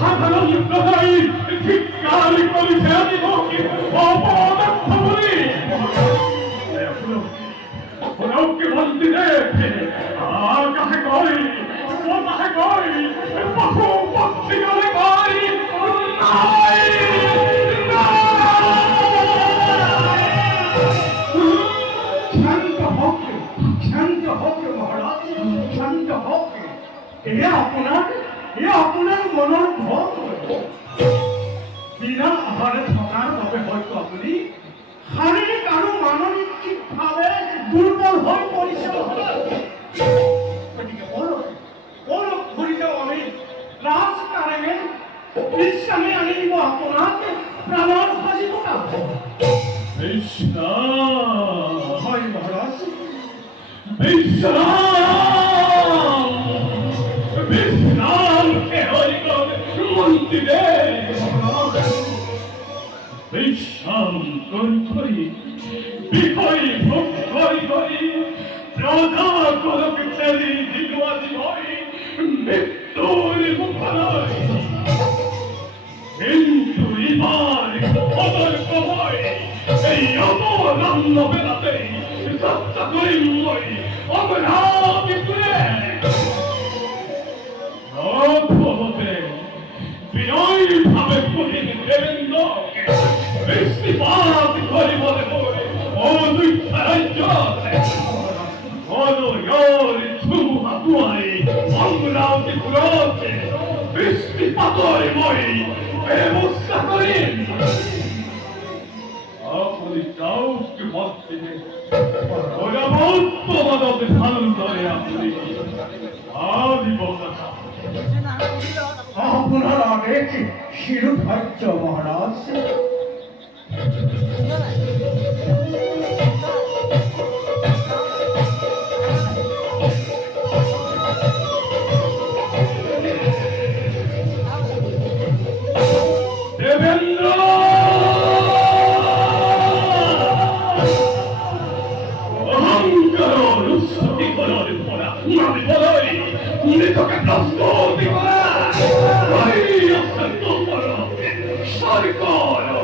সাধারণ প্রজাই ধিক্কার করিছে আদিমকে অপদার্থ বলি ওকে বলতে দে কাহে কই ও কাহে কই বহু পক্ষী গলে কই নাই শান্ত হোক মহারাজ শান্ত হোক এ আপনার মনের ভোগ বিনা আহারে থাকার তবে হয়তো আপনি শারীরিক আর মানসিক ভাবে দুর্বল হয়ে পরিশ্রম গতিকে অলপ ধরিতে আমি রাজকারণে বিশ্রামে আনি দিব আপনাকে প্রাণৰ সাজিব না হয় মহারাজ বিশ্রাম কে হরিগণ মন্দিরে বিশ্রাম করি বিকয় ভোগ করি প্রজা কলক ছেড়ি দিগবাজি হই মৃত্যুর মুখরাই কিন্তু এবার অতর্ক হয় এই অবরান্ন বেলাতেই সত্তা করি মই অবরাধি করে অভবতে বিনয় ভাবে কহিন দেবেন্দ্রকে বৃষ্টিপাত করি বলে বলে ও দুই রাজ্য অনয়র ছুহা তুয়াই অঙ্গরাওকে পুরোতে বৃষ্টিপাতই মই ব্যবস্থা করেন আপনি কাউকে মধ্যে ওরা বৌদ্ধবাদকে ধারণ করে আপনি আদিবতা আপনার আগে শিরোধার্য মহারাজ দেবেন্দ্র অহংকার রুষ্টি করার পরা আমি বলাই মৃতকে প্রস্তুতি করা সরকার